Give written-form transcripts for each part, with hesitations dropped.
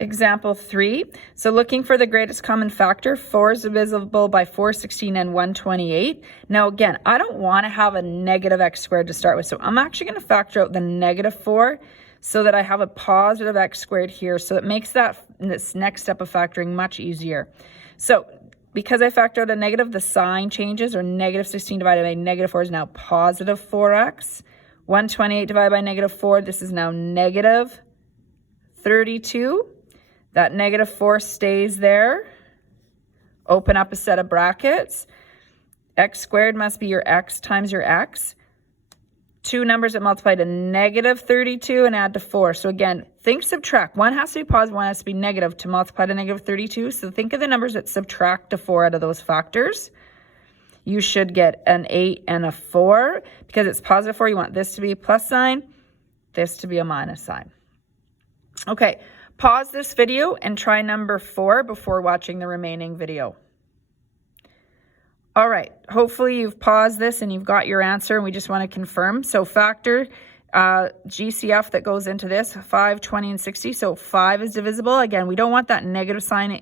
Example 3. So looking for the greatest common factor, 4 is divisible by 416 and 128. Now again, I don't want to have a negative x squared to start with. So I'm actually going to factor out the negative 4 so that I have a positive x squared here. So it makes this next step of factoring much easier. So because I factor out a negative, the sign changes, or negative 16 divided by negative 4 is now positive 4x. 128 divided by negative 4, this is now negative 32. That negative 4 stays there. Open up a set of brackets. X squared must be your x times your x. Two numbers that multiply to negative 32 and add to 4. So again, think subtract. One has to be positive, one has to be negative to multiply to negative 32. So think of the numbers that subtract to 4 out of those factors. You should get an 8 and a 4. Because it's positive 4, you want this to be a plus sign, this to be a minus sign. Okay. Pause this video and try number 4 before watching the remaining video. All right, hopefully you've paused this and you've got your answer, and we just want to confirm. So factor GCF that goes into this, 5, 20, and 60. So 5 is divisible. Again, we don't want that negative sign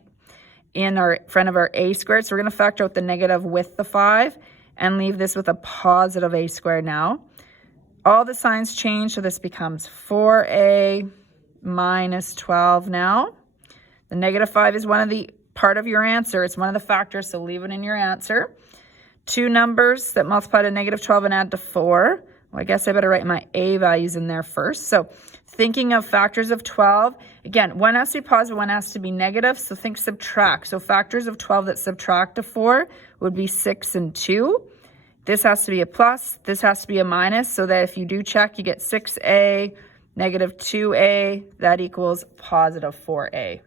in front of our a squared, so we're going to factor out the negative with the 5 and leave this with a positive a squared now. All the signs change, so this becomes 4a minus 12 now. The negative 5 is part of your answer. It's one of the factors, so leave it in your answer. Two numbers that multiply to negative 12 and add to 4. Well, I guess I better write my a values in there first. So thinking of factors of 12, again, one has to be positive, one has to be negative, so think subtract. So factors of 12 that subtract to 4 would be 6 and 2. This has to be a plus, this has to be a minus, so that if you do check, you get 6a, negative 2a, that equals positive 4a.